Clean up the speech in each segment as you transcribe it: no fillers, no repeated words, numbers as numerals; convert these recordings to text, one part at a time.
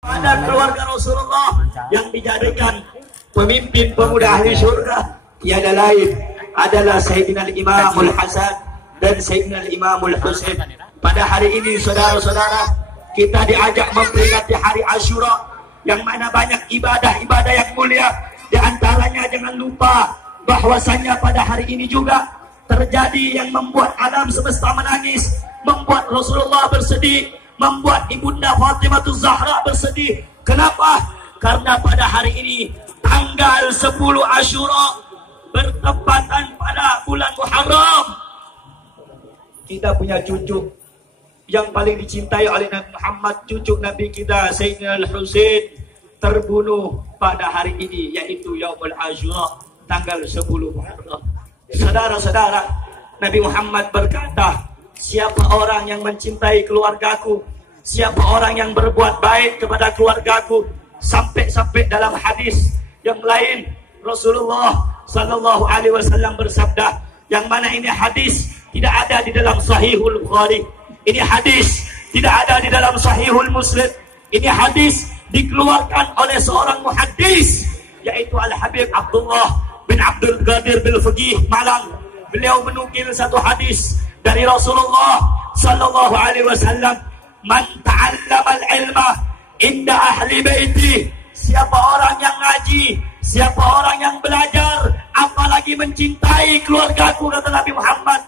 Ada keluarga Rasulullah yang dijadikan pemimpin pemuda ahli surga, tiada lain adalah Sayyidina Imamul Hasan dan Sayyidina Imamul Husain. Pada hari ini saudara-saudara, kita diajak memperingati hari Asyura, yang mana banyak ibadah-ibadah yang mulia. Di antaranya jangan lupa bahwasannya pada hari ini juga terjadi yang membuat alam semesta menangis, membuat Rasulullah bersedih, membuat Ibunda Fatimah Zahra bersedih. Kenapa? Karena pada hari ini tanggal 10 Asyura bertepatan pada bulan Muharram. Kita punya cucu yang paling dicintai oleh Nabi Muhammad, cucu Nabi kita Sayyidina Al-Husain, terbunuh pada hari ini, yaitu Yaumul Asyura, tanggal 10 Muharram. Saudara-saudara, Nabi Muhammad berkata, siapa orang yang mencintai keluargaku, siapa orang yang berbuat baik kepada keluargaku, sampai dalam hadis yang lain Rasulullah sallallahu alaihi wasallam bersabda, yang mana ini hadis tidak ada di dalam Sahihul Bukhari, ini hadis tidak ada di dalam Sahihul Muslim, ini hadis dikeluarkan oleh seorang muhaddis, yaitu Al-Habib Abdullah bin Abdul Qadir bil Faqih Malang. Beliau menukil satu hadis dari Rasulullah sallallahu alaihi wasallam, man ta'allama al-ilma inda ahli baiti, siapa orang yang ngaji, siapa orang yang belajar, apalagi mencintai keluargaku, kata Nabi Muhammad,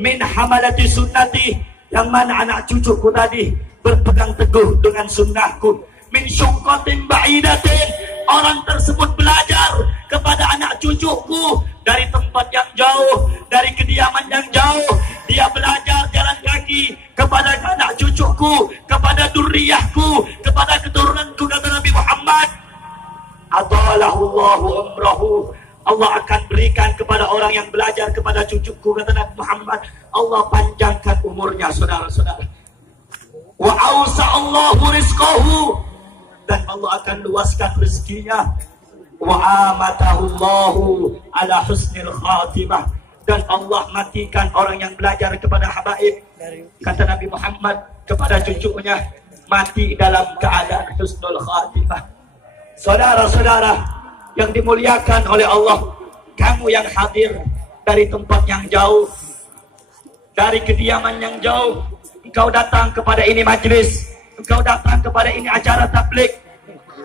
min hamalati sunnati, yang mana anak cucuku tadi berpegang teguh dengan sunnahku, min syuqqatin ba'idatin, orang tersebut belajar kepada anak cucuku dari tempat yang jauh, dari kediaman yang jauh, dia belajar jalan kaki kepada anak cucuku, kepada duriyahku, kepada keturunanku, kata Nabi Muhammad, atallahullahu umrahu, Allah akan berikan kepada orang yang belajar kepada cucuku, kata Nabi Muhammad, Allah panjangkan umurnya, saudara-saudara. Wa awsa'allahu rizqahu, dan Allah akan luaskan rezekinya. Wa amatahullahu ala husnil khatimah, dan Allah matikan orang yang belajar kepada habaib, kata Nabi Muhammad, kepada cucunya, mati dalam keadaan husnul khatimah. Saudara-saudara yang dimuliakan oleh Allah, kamu yang hadir dari tempat yang jauh, dari kediaman yang jauh, engkau datang kepada ini majlis, engkau datang kepada ini acara tabligh,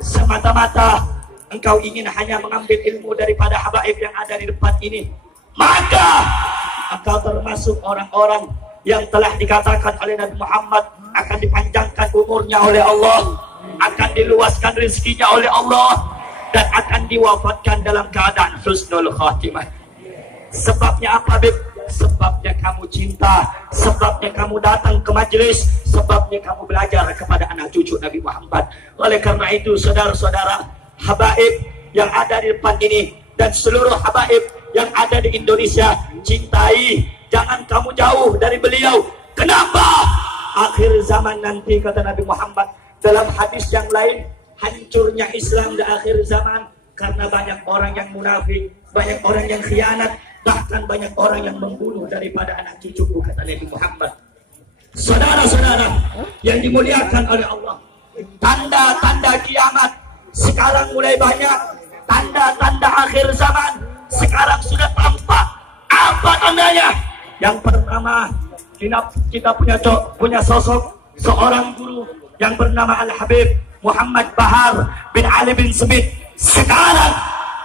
semata-mata engkau ingin hanya mengambil ilmu daripada habaib yang ada di depan ini, maka engkau termasuk orang-orang yang telah dikatakan oleh Nabi Muhammad akan dipanjangkan umurnya oleh Allah, akan diluaskan rezekinya oleh Allah, dan akan diwafatkan dalam keadaan husnul khatimah. Sebabnya apa, Bib? Sebabnya kamu cinta, sebabnya kamu datang ke majlis, sebabnya kamu belajar kepada anak cucu Nabi Muhammad. Oleh karena itu, saudara-saudara, habaib yang ada di depan ini dan seluruh habaib yang ada di Indonesia, cintai, jangan kamu jauh dari beliau. Kenapa? Akhir zaman nanti, kata Nabi Muhammad dalam hadis yang lain, hancurnya Islam di akhir zaman karena banyak orang yang munafik, banyak orang yang khianat, bahkan banyak orang yang membunuh daripada anak cucuku, kata Nabi Muhammad. Saudara-saudara yang dimuliakan oleh Allah, tanda-tanda kiamat sekarang mulai banyak, tanda-tanda akhir zaman sekarang sudah tampak. Apa tandanya? Yang pertama, kita punya sosok seorang guru yang bernama Al-Habib Muhammad Bahar bin Ali bin Smith. Sekarang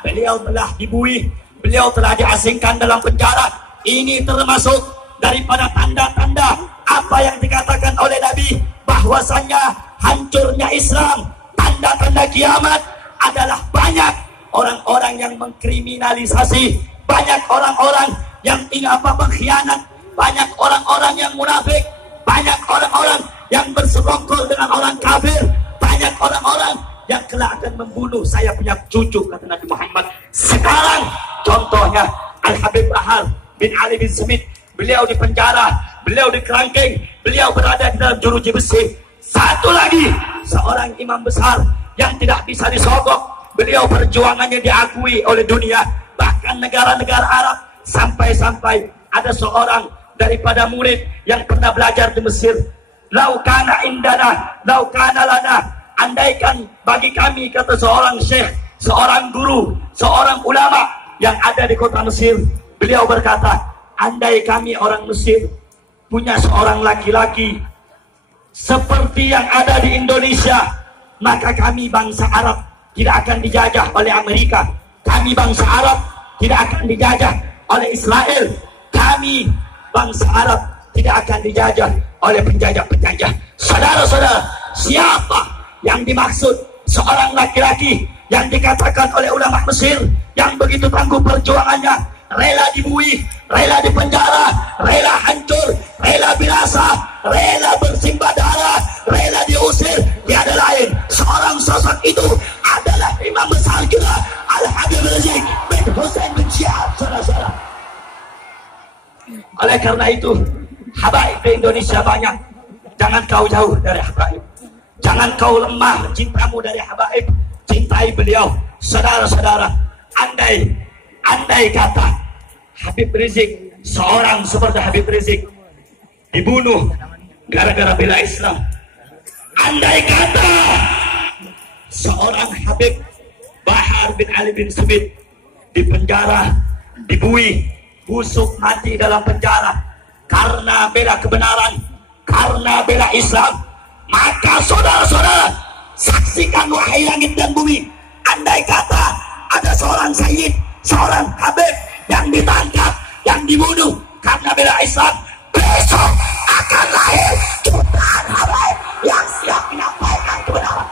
beliau telah dibuih, beliau telah diasingkan dalam penjara. Ini termasuk daripada tanda-tanda apa yang dikatakan oleh Nabi, bahwasannya hancurnya Islam, tanda-tanda kiamat adalah banyak orang-orang yang mengkriminalisasi, banyak orang-orang yang mengkhianat, banyak orang-orang yang munafik, banyak orang-orang yang bersekongkol dengan orang kafir, banyak orang-orang yang kelak akan membunuh saya punya cucu, kata Nabi Muhammad. Sekarang contohnya Al-Habib Bahar bin Ali bin Smith, beliau di penjara, beliau di kerangkeng, beliau berada di dalam jeruji besi. Satu lagi, seorang imam besar yang tidak bisa disogok, beliau perjuangannya diakui oleh dunia, bahkan negara-negara Arab, sampai-sampai ada seorang daripada murid yang pernah belajar di Mesir, lau kana indana, lau kana lana andaikan bagi kami, kata seorang syekh, seorang guru, seorang ulama yang ada di kota Mesir, beliau berkata, andai kami orang Mesir punya seorang laki-laki seperti yang ada di Indonesia, maka kami bangsa Arab tidak akan dijajah oleh Amerika. Kami bangsa Arab tidak akan dijajah oleh Israel. Kami bangsa Arab tidak akan dijajah oleh penjajah-penjajah. Saudara-saudara, siapa yang dimaksud seorang laki-laki yang dikatakan oleh ulama Mesir yang begitu tangguh perjuangannya, rela dibuih, rela dipenjara, rela hancur, rela binasa, rela bersimbah darah, rela diusir? Tiada lain, seorang sosok itu adalah imam besar kita, Al-Habib Rizik bin Hussein bin Syihab. Saudara-saudara, oleh karena itu, habaib di Indonesia banyak. Jangan kau jauh dari habaib, jangan kau lemah cintamu dari habaib, cintai beliau. Saudara-saudara, andai kata Habib Rizik, seorang seperti Habib Rizik, dibunuh gara-gara bela Islam, andai kata seorang Habib Bahar bin Ali bin Smith dipenjara, dibuih, busuk mati dalam penjara karena bela kebenaran, karena bela Islam, maka saudara-saudara, saksikan wahai langit dan bumi, andai kata ada seorang sayyid, seorang habib yang ditangkap, yang dibunuh karena bela Islam, besok akan lahir jutaan habaib yang siap menyampaikan kebenaran.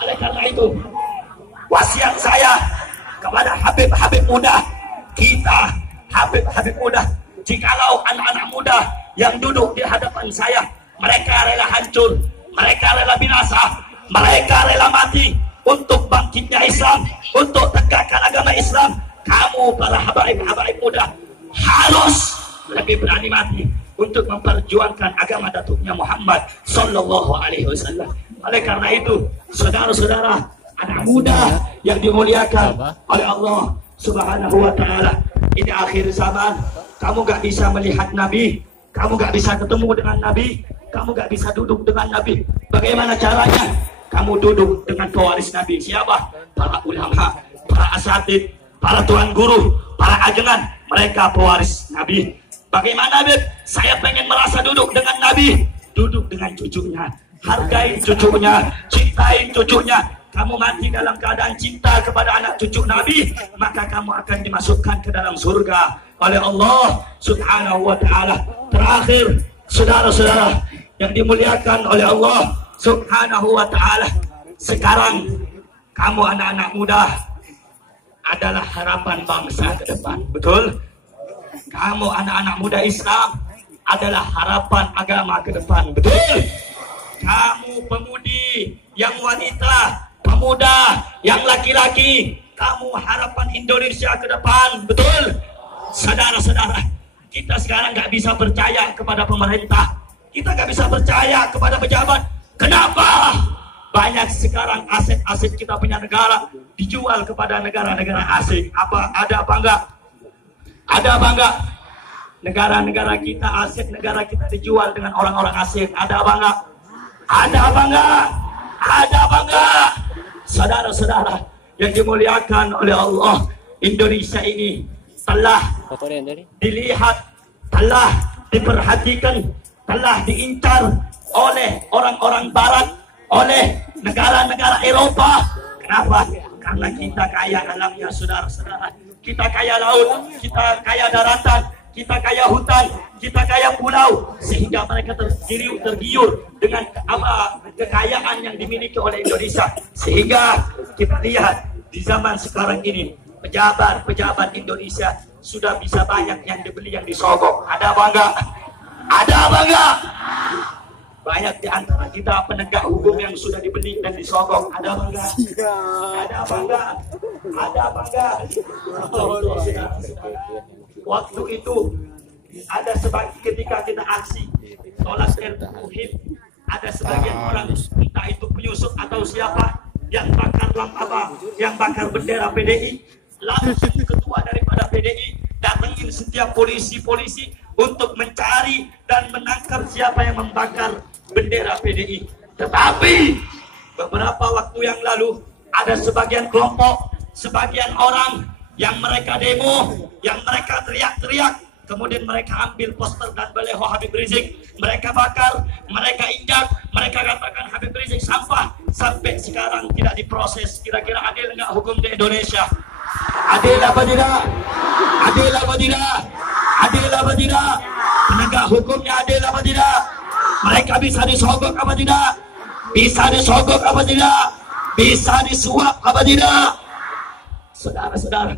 Oleh karena itu, wasiat saya kepada habib-habib muda kita, habib-habib muda, jikalau anak-anak muda yang duduk di hadapan saya, mereka rela hancur, mereka rela binasa, mereka rela mati untuk bangkitnya Islam, untuk tegakkan agama Islam, kamu para habaib-habaib muda harus lebih berani mati untuk memperjuangkan agama datuknya Muhammad Sallallahu Alaihi Wasallam. Oleh karena itu, saudara-saudara, anak muda yang dimuliakan oleh Allah Subhanahu Wa Taala, ini akhir zaman. Kamu gak bisa melihat Nabi, kamu gak bisa ketemu dengan Nabi, kamu gak bisa duduk dengan Nabi. Bagaimana caranya? Kamu duduk dengan pewaris Nabi. Siapa? Para ulama, para asatid, para tuan guru, para ajengan, mereka pewaris Nabi. Bagaimana, Beb? Saya pengen merasa duduk dengan Nabi. Duduk dengan cucunya, hargai cucunya, cintai cucunya. Kamu mati dalam keadaan cinta kepada anak cucu Nabi, maka kamu akan dimasukkan ke dalam surga oleh Allah Subhanahu Wa Taala. Terakhir, saudara-saudara yang dimuliakan oleh Allah Subhanahu Wa Taala, sekarang kamu anak-anak muda adalah harapan bangsa ke depan. Betul? Kamu anak-anak muda Islam adalah harapan agama ke depan. Betul? Kamu pemudi yang wanita, pemuda yang laki-laki, kamu harapan Indonesia ke depan. Betul? Saudara-saudara, kita sekarang nggak bisa percaya kepada pemerintah, kita nggak bisa percaya kepada pejabat. Kenapa? Banyak sekarang aset-aset kita punya negara dijual kepada negara-negara asing. Ada apa enggak? Ada apa enggak? Negara-negara kita, aset negara kita dijual dengan orang-orang asing. Ada apa enggak? Ada apa enggak? Ada apa enggak? Saudara-saudara yang dimuliakan oleh Allah, Indonesia ini telah dilihat, telah diperhatikan, telah diincar oleh orang-orang barat, oleh negara-negara Eropa. Kenapa? Karena kita kaya alamnya, saudara-saudara. Kita kaya laut, kita kaya daratan, kita kaya hutan, kita kaya pulau, sehingga mereka tergiur dengan kekayaan yang dimiliki oleh Indonesia. Sehingga kita lihat di zaman sekarang ini, pejabat-pejabat Indonesia sudah bisa banyak yang dibeli, yang disogok. Ada apa enggak? Ada apa enggak? Banyak di antara kita penegak hukum yang sudah dibeli dan disogok. Ada apa enggak? Ada apa enggak? Ada apa enggak? Waktu itu ada sebagian ketika kita aksi tolak RUU, ada sebagian orang, entah itu penyusup atau siapa, yang bakar yang bakar bendera PDI. Langsung ketua daripada PDI datengin setiap polisi-polisi untuk mencari dan menangkap siapa yang membakar bendera PDI. Tetapi beberapa waktu yang lalu ada sebagian kelompok, sebagian orang yang mereka demo, yang mereka teriak-teriak, kemudian mereka ambil poster dan baleho Habib Rizik, mereka bakar, mereka injak, mereka katakan Habib Rizik sampah, sampai sekarang tidak diproses. Kira-kira adil nggak hukum di Indonesia? Adil apa tidak? Adil apa tidak? Adil apa tidak? Penegak hukumnya adil apa tidak? Mereka bisa disogok apa tidak? Bisa disogok apa tidak? Bisa disuap apa tidak? Saudara-saudara,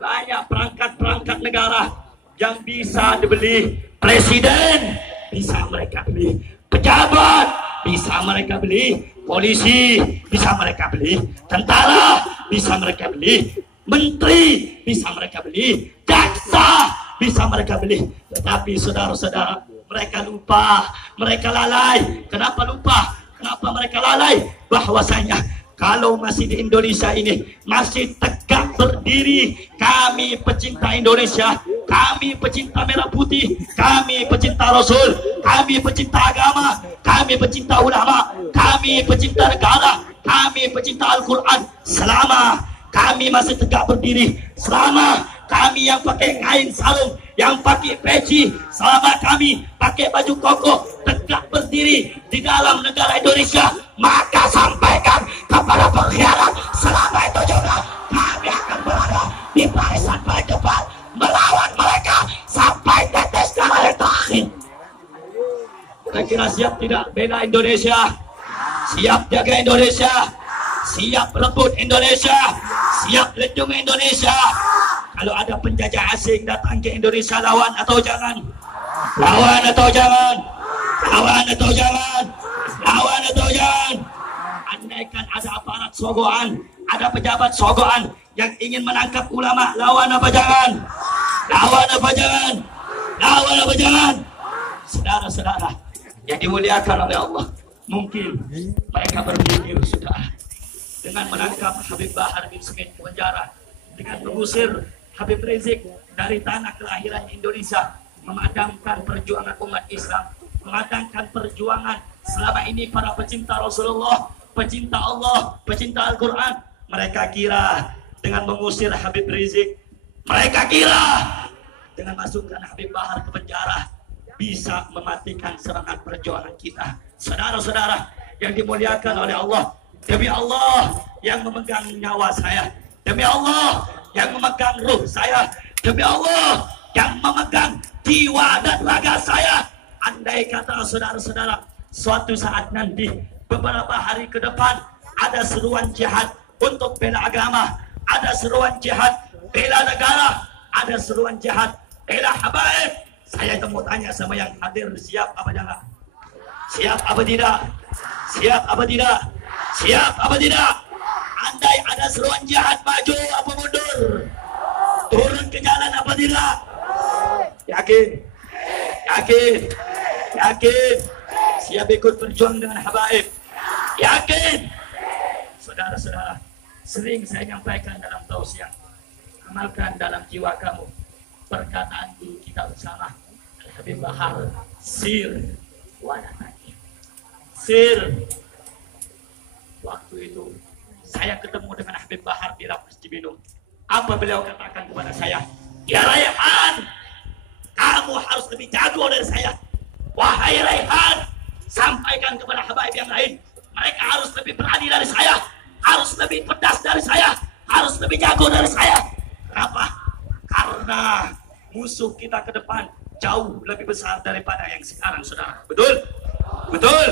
banyak perangkat-perangkat negara yang bisa dibeli. Presiden bisa mereka beli, pejabat bisa mereka beli, polisi bisa mereka beli, tentara bisa mereka beli, menteri bisa mereka beli, jaksa bisa mereka beli. Tetapi saudara-saudara, mereka lupa, mereka lalai. Kenapa lupa? Kenapa mereka lalai? Bahwasanya kalau masih di Indonesia ini masih tegak berdiri, kami pecinta Indonesia, kami pecinta merah putih, kami pecinta Rasul, kami pecinta agama, kami pecinta ulama, kami pecinta negara, kami pecinta Al-Quran. Selama kami masih tegak berdiri, selama kami yang pakai kain sarung, yang pakai peci, selama kami pakai baju koko, tegak berdiri di dalam negara Indonesia, maka sampaikan kepada pengkhianat, selama itu juga kami akan berada di barisan paling depan melawan mereka sampai tetes darah yang terakhir. Kira-kira siap tidak bela Indonesia? Siap jaga Indonesia? Siap rebut Indonesia? Siap lindungi Indonesia? Kalau ada penjajah asing datang ke Indonesia, lawan atau jangan? Lawan atau jangan? Lawan atau jangan? Lawan atau jangan? Andaikan ada aparat sogoan, ada pejabat sogoan yang ingin menangkap ulama, lawan apa jangan? Lawan apa jangan? Lawan apa jangan? Saudara-saudara yang dimuliakan oleh Allah, mungkin mereka berpikir sudah dengan menangkap Habib Bahar bin Smith ke penjara, dengan mengusir Habib Rizik dari tanah kelahiran Indonesia, memadamkan perjuangan umat Islam, memadamkan perjuangan selama ini para pecinta Rasulullah, pecinta Allah, pecinta Al-Quran. Mereka kira dengan mengusir Habib Rizik, mereka kira dengan masukkan Habib Bahar ke penjara bisa mematikan semangat perjuangan kita. Saudara-saudara yang dimuliakan oleh Allah, demi Allah yang memegang nyawa saya, demi Allah yang memegang ruh saya, demi Allah yang memegang jiwa dan raga saya, andai kata saudara-saudara suatu saat nanti, beberapa hari ke depan, ada seruan jihad untuk bela agama, ada seruan jihad bela negara, ada seruan jihad bela habaib, saya mau tanya sama yang hadir, siap apa jangan? Siap apa tidak? Siap apa tidak? Siap apa tidak? Andai ada seruan jihad, maju apa mundur? Turun ke jalan apa tidak? Yakin? Yakin? Yakin? Siap ikut berjuang dengan habaib? Yakin? Saudara-saudara, sering saya nyampaikan dalam tausiah, amalkan dalam jiwa kamu perkataan guru kita bersama, Habib Bahar, sir wanataki. Sir. Waktu itu saya ketemu dengan Habib Bahar di Lapas Cibinong. Apa beliau katakan kepada saya? Ya Raihan, kamu harus lebih jago dari saya. Wahai Raihan, sampaikan kepada habaib yang lain, mereka harus lebih berani dari saya, harus lebih pedas dari saya, harus lebih jago dari saya. Kenapa? Karena musuh kita ke depan jauh lebih besar daripada yang sekarang, saudara. Betul? Betul?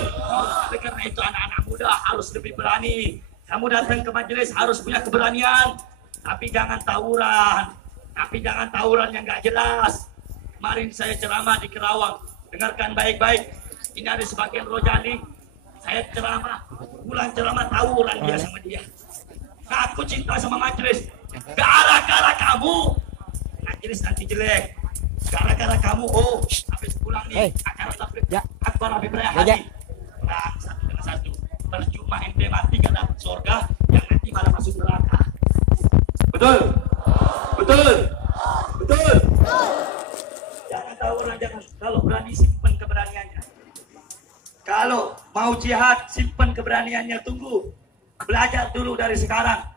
Tapi karena itu anak-anak muda harus lebih berani. Kamu datang ke majelis harus punya keberanian. Tapi jangan tawuran. Tapi jangan tawuran yang gak jelas. Kemarin saya ceramah di Kerawang. Dengarkan baik-baik. Ini ada sebagian rojali. Saya ceramah. Pulang ceramah tawuran dia sama dia. Aku cinta sama majelis. Gara-gara kamu majelis nanti jelek. Gara-gara kamu, oh, habis pulang nih, acara tablik Akbar Habib Raihan. Nah, satu dengan satu. Percuma ente mati gak dapat surga, yang nanti malah masuk neraka. Betul? Betul? Betul? Jangan tawuran, jangan. Kalau berani simpan keberaniannya. Kalau Mau jihad, simpan keberaniannya, tunggu. Belajar dulu dari sekarang.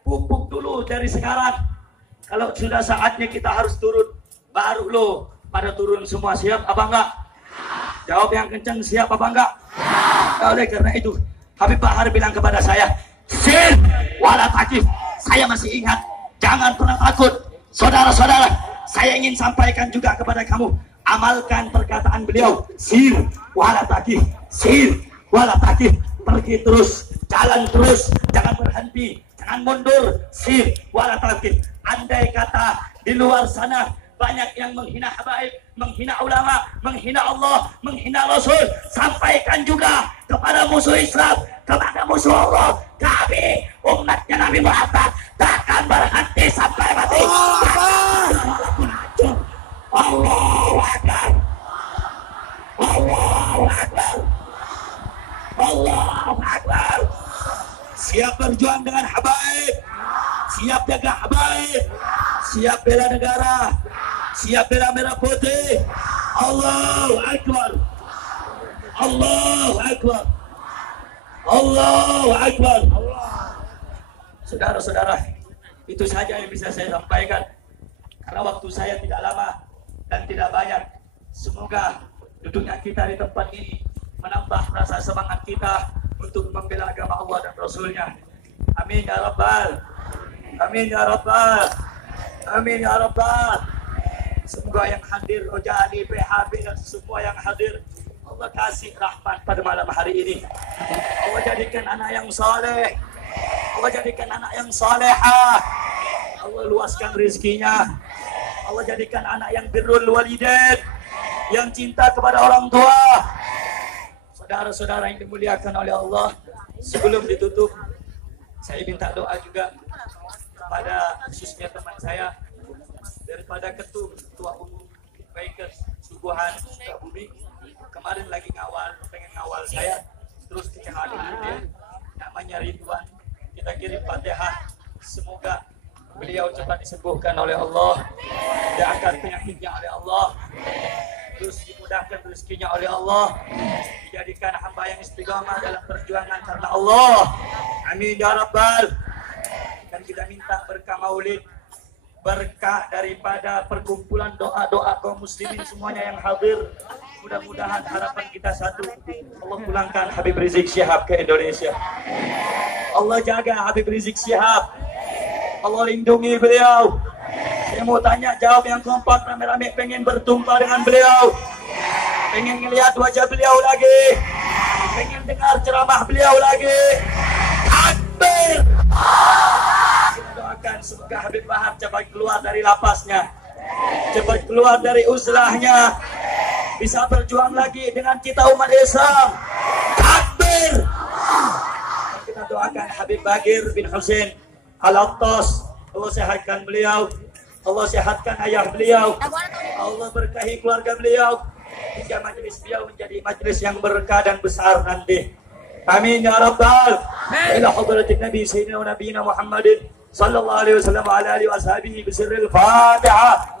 Pupuk dulu dari sekarang. Kalau sudah saatnya kita harus turun, baru lo pada turun semua. Siap apa enggak? Jawab yang kencang, siap apa enggak? Oleh karena itu, Habib Bahar bilang kepada saya, sir wala takif. Saya masih ingat, jangan pernah takut. Saudara-saudara, saya ingin sampaikan juga kepada kamu, amalkan perkataan beliau, sir wala takif, sir wala takif. Pergi terus, jalan terus, jangan berhenti, jangan mundur, sir wala takif. Andai kata di luar sana banyak yang menghina habaib, menghina ulama, menghina Allah, menghina Rasul, sampaikan juga kepada musuh Islam, kepada musuh Allah. Kami umatnya Nabi Muhammad takkan berhenti sampai mati. Allahu Akbar, Allahu Akbar, Allahu Akbar. Siap berjuang dengan habaib, siap jaga habaib, siap bela negara, siap bela merah putih. Allahu Akbar, Allahu Akbar, Allahu Akbar. Saudara-saudara, itu saja yang bisa saya sampaikan, karena waktu saya tidak lama dan tidak banyak. Semoga duduknya kita di tempat ini menambah rasa semangat kita untuk membela agama Allah dan Rasulnya. Amin ya Rabbal, amin ya Rabbal, amin ya Rabbal. Semoga yang hadir, Rojali, PHB dan semua yang hadir, Allah kasih rahmat pada malam hari ini. Allah jadikan anak yang saleh, Allah jadikan anak yang salehah, Allah luaskan rezekinya, Allah jadikan anak yang birrul walidain, yang cinta kepada orang tua. Saudara-saudara yang dimuliakan oleh Allah, sebelum ditutup, saya minta doa juga kepada khususnya teman saya daripada ketua umum Bikers Subuhan Sukabumi. Kemarin lagi pengen ngawal saya, terus kecelakaan dia, namanya Ridwan. Kita kirim Fatihah, semoga beliau cepat disembuhkan oleh Allah, diangkat penyakitnya oleh Allah, terus dimudahkan rezekinya oleh Allah, dijadikan hamba yang istiqamah dalam perjuangan karena Allah. Amin ya Rabbal. Dan kita minta berkah maulid, berkah daripada perkumpulan doa-doa kaum muslimin semuanya yang hadir. Mudah-mudahan harapan kita satu, Allah pulangkan Habib Rizik Syihab ke Indonesia. Allah jaga Habib Rizik Syihab, Allah lindungi beliau. Saya mau tanya, jawab yang kompak, rame-rame pengen bertumpah dengan beliau, pengen ngelihat wajah beliau lagi, pengen dengar ceramah beliau lagi. Takbir. Kita doakan semoga Habib Bahar cepat keluar dari lapasnya, cepat keluar dari uzlahnya, bisa berjuang lagi dengan kita umat Islam. Takbir. Kita doakan Habib Bagir bin Husain Al-Attas, Allah sehatkan beliau, Allah sehatkan ayah beliau, Allah berkahi keluarga beliau, hingga majelis beliau menjadi majelis yang berkah dan besar nanti. Amin ya Rabbal. Ila hadratin Nabi Sayyidina wa Nabiyina Muhammadin sallallahu alaihi wasallam wa ala alihi wa sahbihi bisirril Fatihah.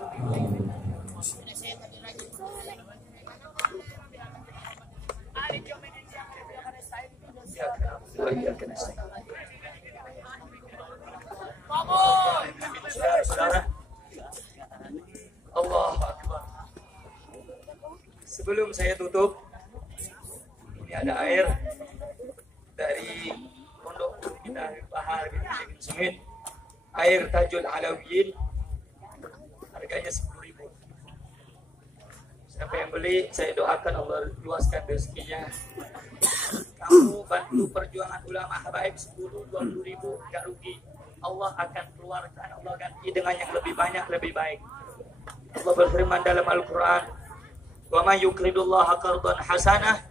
Saudara, Allahu Akbar. Sebelum saya tutup, ini ada air dari pondok kita Bahar bin Smith, air Tajul Alawiyin, harganya 10.000. Siapa yang beli, saya doakan Allah luaskan rezekinya. Kamu bantu perjuangan ulama habaib 10-20.000, gak rugi. Allah akan keluarkan, Allah ganti dengan yang lebih banyak, lebih baik. Allah berfirman dalam Al-Quran, wa man yuqridullaha qardan hasanah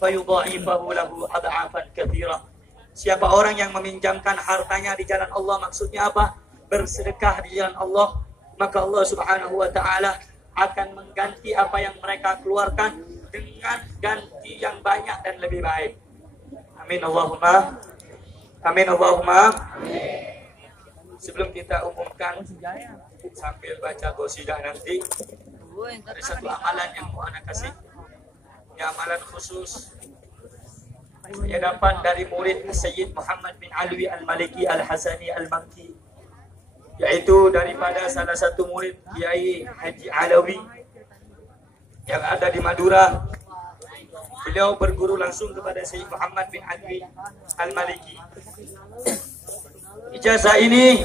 fayudha'ifahu lahu ad'afan katsira. Siapa orang yang meminjamkan hartanya di jalan Allah, maksudnya apa? Bersedekah di jalan Allah, maka Allah Subhanahu wa taala akan mengganti apa yang mereka keluarkan dengan ganti yang banyak dan lebih baik. Amin Allahumma. Amin Allahumma. Sebelum kita umumkan sambil baca qasidah nanti, ada satu amalan yang mau anak kasih. Ini amalan khusus Saya dapat dari murid Sayyid Muhammad bin Alwi Al-Maliki Al-Hasani Al-Makki, yaitu daripada salah satu murid Kiai Haji Alawi yang ada di Madura. Beliau berguru langsung kepada Sayyid Muhammad bin Alwi Al-Maliki. Ijazah ini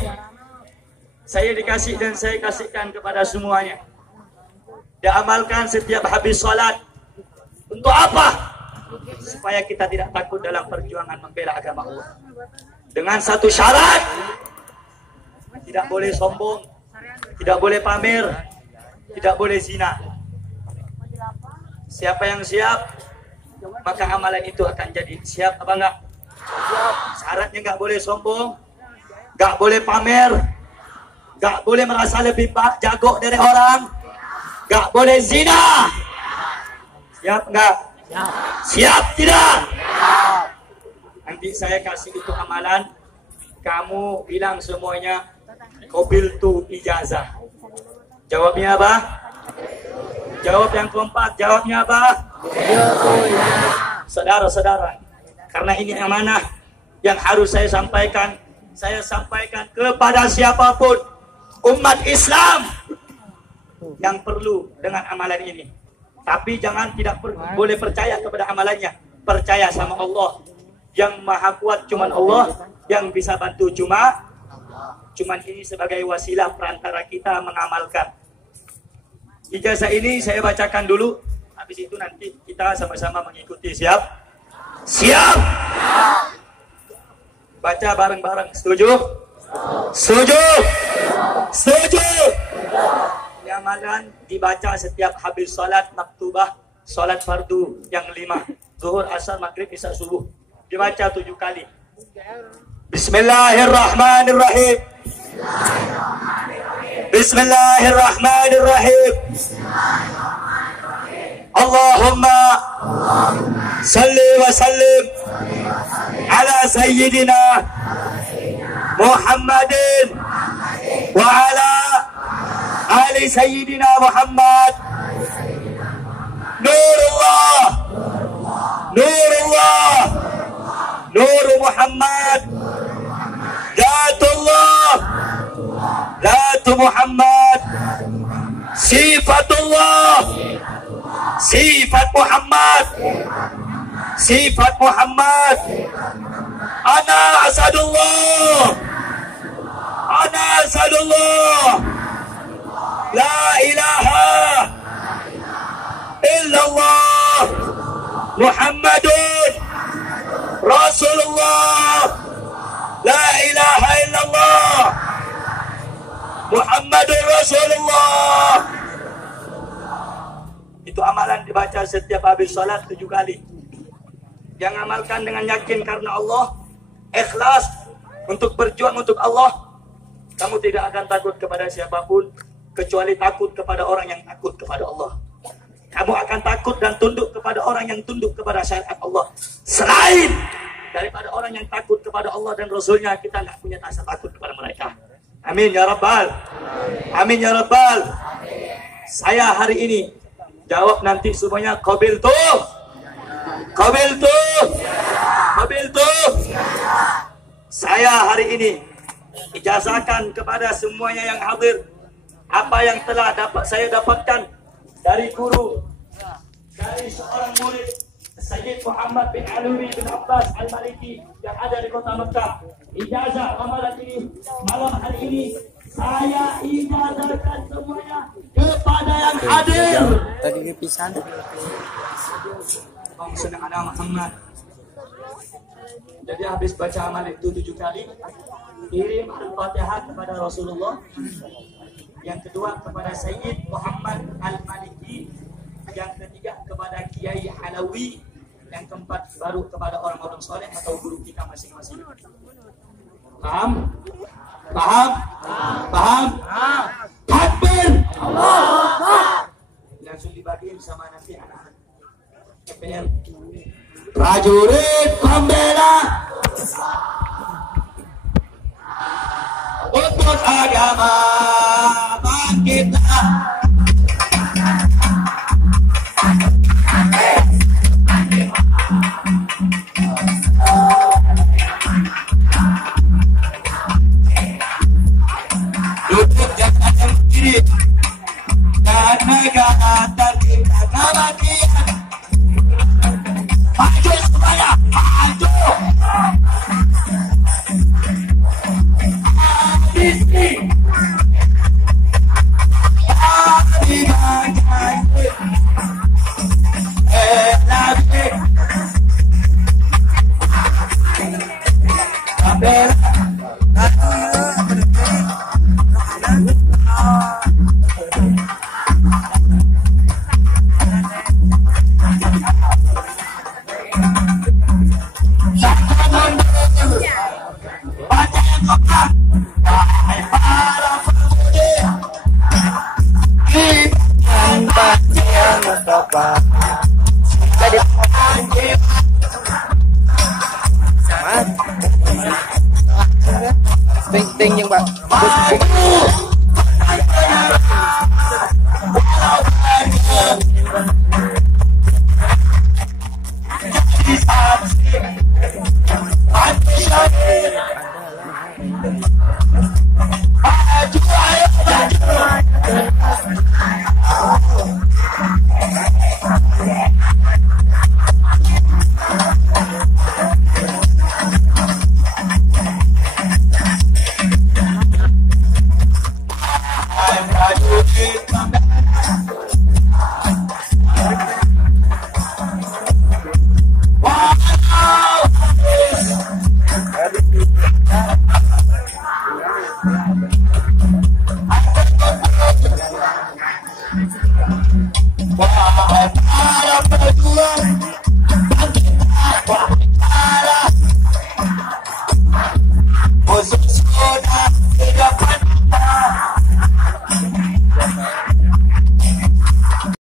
saya dikasih dan saya kasihkan kepada semuanya. Diamalkan setiap habis salat. Untuk apa? Supaya kita tidak takut dalam perjuangan membela agama Allah. Dengan satu syarat, tidak boleh sombong, tidak boleh pamer, tidak boleh zina. Siapa yang siap, maka amalan itu akan jadi. Siap apa enggak? Siap. Syaratnya enggak boleh sombong, enggak boleh pamer, enggak boleh merasa lebih jago dari orang, enggak boleh zina. Siap enggak? Siap tidak? Nanti saya kasih itu amalan. Kamu bilang semuanya qabiltu ijazah. Jawabnya apa? Jawab yang keempat. Jawabnya apa? Saudara-saudara, karena ini amanah yang harus saya sampaikan. Saya sampaikan kepada siapapun umat Islam yang perlu dengan amalan ini. Tapi jangan boleh percaya kepada amalannya. Percaya sama Allah. Yang maha kuat cuman Allah. Yang bisa bantu cuman ini sebagai wasilah perantara kita mengamalkan. Ijazah ini saya bacakan dulu. Habis itu nanti kita sama-sama mengikuti. Siap? Siap! Baca bareng-bareng. Setuju? Setuju? Setuju? Amalan dibaca setiap habis salat maktubah, salat fardu yang 5, zuhur, asar, maghrib, isya, subuh. Dibaca 7 kali. Bismillahirrahmanirrahim. Bismillahirrahmanirrahim. Allahumma salli wa sallim ala sayyidina Muhammadin wa ala Ali Sayyidina Muhammad. Nurullah, Nurullah, Nur Muhammad. Zatullah, Zatu Muhammad. Sifatullah, Sifat Muhammad. Sifat Muhammad. Ana asadullah, Ana asadullah. La ilaha illallah Muhammadun Rasulullah. La ilaha illallah Muhammadun Rasulullah. Itu amalan dibaca setiap habis salat 7 kali. Yang amalkan dengan yakin karena Allah, ikhlas untuk berjuang untuk Allah. Kamu tidak akan takut kepada siapapun kecuali takut kepada orang yang takut kepada Allah. Kamu akan takut dan tunduk kepada orang yang tunduk kepada syariat Allah. Selain daripada orang yang takut kepada Allah dan Rasulnya, kita nggak punya rasa takut kepada mereka. Amin ya Rabbal. Amin ya Rabbal. Saya hari ini jawab nanti semuanya qabiltu. Qabiltu. Qabiltu. Saya hari ini ijazahkan kepada semuanya yang hadir apa yang telah saya dapatkan dari guru, dari seorang murid Sayyid Muhammad bin Alwi bin Abbas Al-Maliki yang ada di kota Mekah. Ijazah amalan ini malam hari ini saya ijazahkan semuanya kepada yang hadir. Tadi dipisah. Om senang ada Muhammad. Jadi habis baca amal itu 7 kali, kirim Al-Fatihah kepada Rasulullah. Yang kedua kepada Sayyid Muhammad Al-Maliki. Yang ketiga kepada Kiai Alawi. Yang keempat baru kepada orang-orang soleh atau guru kita masing-masing. Paham? Paham? Paham? Takbir! Langsung dibagiin sama nanti anak-anak KPR. Prajurit pembela untuk agama kita. Ting yang Pak.